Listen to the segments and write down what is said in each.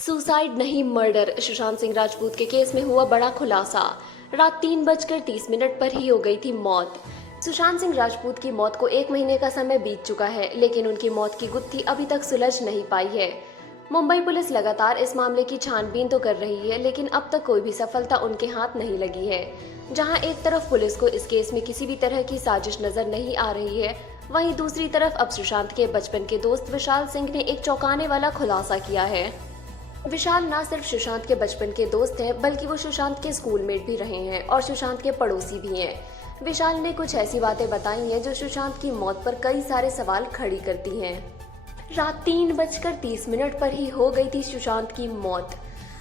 Suicide नहीं murder, Sushant Singh Rajput के case में हुआ बड़ा खुलासा। रात 3:30 पर ही हो गई थी मौत। सुशांत सिंह राजपूत की मौत को 1 महीने का समय बीत चुका है, लेकिन उनकी मौत की गुत्थी अभी तक सुलझ नहीं पाई है। मुंबई पुलिस लगातार इस मामले की छानबीन तो कर रही है, लेकिन अब तक कोई भी सफलता उनके हाथ नहीं लगी है। जहां एक तरफ पुलिस को इस केस में किसी भी तरह की साजिश नजर नहीं आ रही है, वहीं दूसरी तरफ अब सुशांत के बचपन के दोस्त विशाल सिंह ने एक चौंकाने वाला खुलासा किया है। विशाल न सिर्फ सुशांत के बचपन के दोस्त हैं, बल्कि वो सुशांत के स्कूलमेट भी रहे हैं और सुशांत के पड़ोसी भी हैं। विशाल ने कुछ ऐसी बातें बताई हैं जो सुशांत की मौत पर कई सारे सवाल खड़ी करती हैं। रात 3:30 पर ही हो गई थी सुशांत की मौत।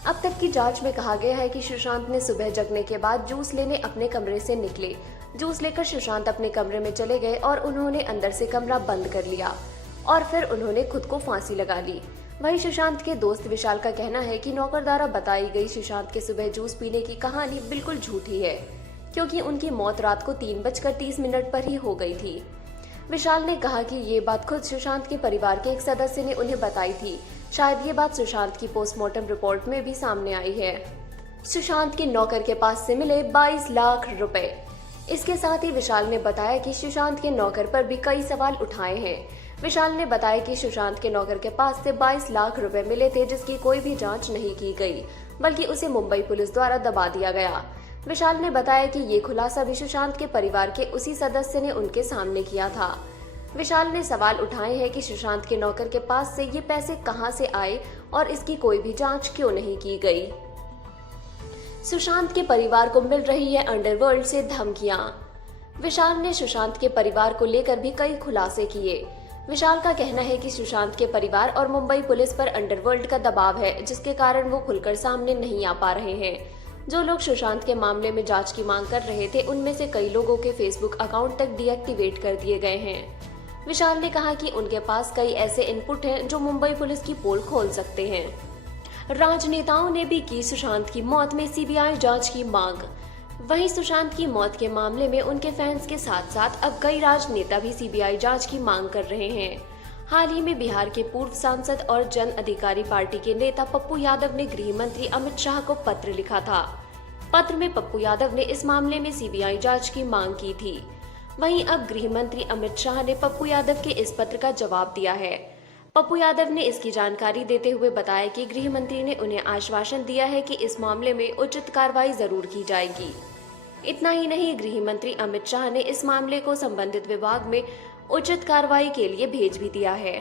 अब तक की जांच में कहा गया है कि सुशांत ने सुबह जगने के बाद जूस लेने अपने कमरे से निकले। जूस लेकर सुशांत अपने कमरे में चले गए और उन्होंने अंदर से कमरा बंद कर लिया और फिर उन्होंने खुद को फांसी लगा ली। वहीं सुशांत के दोस्त विशाल का कहना है कि नौकर द्वारा बताई गई सुशांत के सुबह जूस पीने की कहानी बिल्कुल झूठी है, क्योंकि उनकी मौत रात को 3:30 पर ही हो गई थी। विशाल ने कहा कि ये बात खुद सुशांत के परिवार के एक सदस्य ने उन्हें बताई थी। शायद ये बात सुशांत की पोस्टमार्टम रिपोर्ट में भी सामने आई है। सुशांत के नौकर के पास से मिले 22 लाख रुपए। इसके साथ ही विशाल ने बताया कि सुशांत के नौकर पर भी कई सवाल उठाए हैं। विशाल ने बताया कि सुशांत के नौकर के पास से 22 लाख रुपए मिले थे, जिसकी कोई भी जांच नहीं की गई, बल्कि उसे मुंबई पुलिस द्वारा दबा दिया गया। विशाल ने बताया कि ये खुलासा भी सुशांत के परिवार के उसी सदस्य ने उनके सामने किया था। विशाल ने सवाल उठाए हैं कि सुशांत के नौकर के पास से ये पैसे कहां से आए और इसकी कोई भी जांच क्यों नहीं की गई। सुशांत के परिवार को मिल रही है अंडरवर्ल्ड से धमकियां। विशाल ने सुशांत के परिवार को लेकर भी कई खुलासे किए। विशाल का कहना है कि सुशांत के परिवार और मुंबई पुलिस पर अंडरवर्ल्ड का दबाव है, जिसके कारण वो खुलकर सामने नहीं आ पा रहे हैं। जो लोग सुशांत के मामले में जांच की मांग कर रहे थे, उनमें से कई लोगों के फेसबुक अकाउंट तक डीएक्टिवेट कर दिए गए हैं। विशाल ने कहा कि उनके पास कई ऐसे इनपुट हैं जो मुंबई पुलिस की पोल खोल सकते हैं। राजनेताओं ने भी की सुशांत की मौत में सीबीआई जांच की मांग। वहीं सुशांत की मौत के मामले में उनके फैंस के साथ साथ अब कई राजनेता भी सीबीआई जांच की मांग कर रहे हैं। हाल ही में बिहार के पूर्व सांसद और जन अधिकारी पार्टी के नेता पप्पू यादव ने गृह मंत्री अमित शाह को पत्र लिखा था। पत्र में पप्पू यादव ने इस मामले में सीबीआई जांच की मांग की थी। वहीं अब गृह मंत्री अमित शाह ने पप्पू यादव के इस पत्र का जवाब दिया है। पप्पू यादव ने इसकी जानकारी देते हुए बताया कि गृह मंत्री ने उन्हें आश्वासन दिया है कि इस मामले में उचित कार्रवाई जरूर की जाएगी। इतना ही नहीं, गृह मंत्री अमित शाह ने इस मामले को संबंधित विभाग में उचित कार्रवाई के लिए भेज भी दिया है।